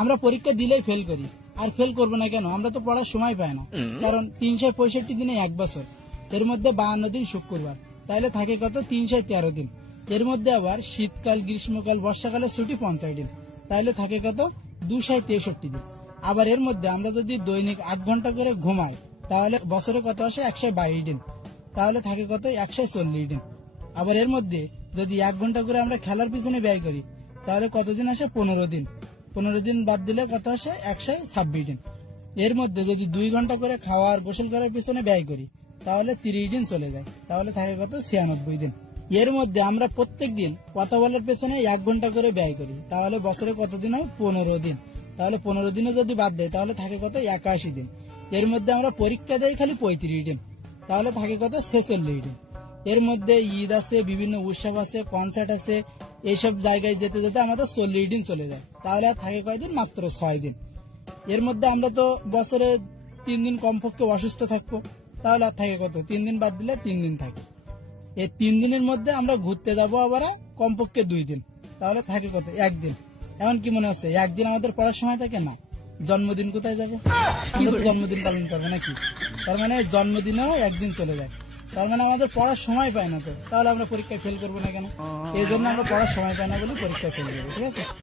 আমরা পরীক্ষা দিলেই ফেল করি। আর ফেল করবো না কেন? আমরা তো পড়ার সময় পাই না। কারণ 365 দিনে 1 বছর, এর মধ্যে 52 দিন শুক্রবার, তাহলে থাকে কত? 313 দিন। এর মধ্যে আবার শীতকাল, গ্রীষ্মকাল, বর্ষাকালের ছুটি 50 দিন, তাহলে থাকে কত? 263 দিন। আবার এর মধ্যে আমরা যদি দৈনিক 8 ঘন্টা করে ঘুমাই, তাহলে বছরে কত আসে? 122 দিন, তাহলে থাকে কত? 140 দিন। আবার এর মধ্যে যদি 1 ঘন্টা করে আমরা খেলার পিছনে ব্যয় করি, তাহলে কতদিন আসে? 15 দিন। 15 দিন বাদ দিলে কত আসে? 126 দিন। এর মধ্যে যদি 2 ঘন্টা করে খাওয়ার, গোসল করার পিছনে ব্যয় করি, তাহলে 30 দিন চলে যায়, তাহলে থাকে কত? 96 দিন। এর মধ্যে আমরা প্রত্যেক দিন কথা বলার পেছনে 1 ঘন্টা করে ব্যয় করি, তাহলে বছরে কতদিন হয়? 15 দিন। তাহলে 15 দিনও যদি বাদ দেয়, তাহলে থাকে কত? 81 দিন। এর মধ্যে আমরা পরীক্ষা দেই খালি 35 দিন, তাহলে থাকে কত? 46 দিন। এর মধ্যে ঈদ আছে, বিভিন্ন উৎসব আছে, কনসার্ট আছে, এইসব জায়গায় যেতে যেতে আমাদের 40 দিন চলে যায়, তাহলে আর থাকে কয়দিন? মাত্র 6 দিন। এর মধ্যে আমরা তো বছরে 3 দিন কমপক্ষে অসুস্থ থাকবো, তাহলে আর থাকে কত? 3 দিন বাদ দিলে 3 দিন থাকে। এই 3 দিনের মধ্যে আমরা ঘুরতে যাবো আবার কমপক্ষে 2 দিন, তাহলে থাকে কত? 1 দিন। এমন কি মনে হচ্ছে 1 দিন আমাদের পড়ার সময় থাকে না? জন্মদিন কোথায় যাবে? আমরা তো জন্মদিন পালন করবো নাকি? তার মানে জন্মদিনেও 1 দিন চলে যায়, তার মানে আমাদের পড়ার সময় পায় না। তো তাহলে আমরা পরীক্ষায় ফেল করবো না কেন? এই জন্য আমরা পড়ার সময় পাই না বলে পরীক্ষায় ফেল করবো, ঠিক আছে?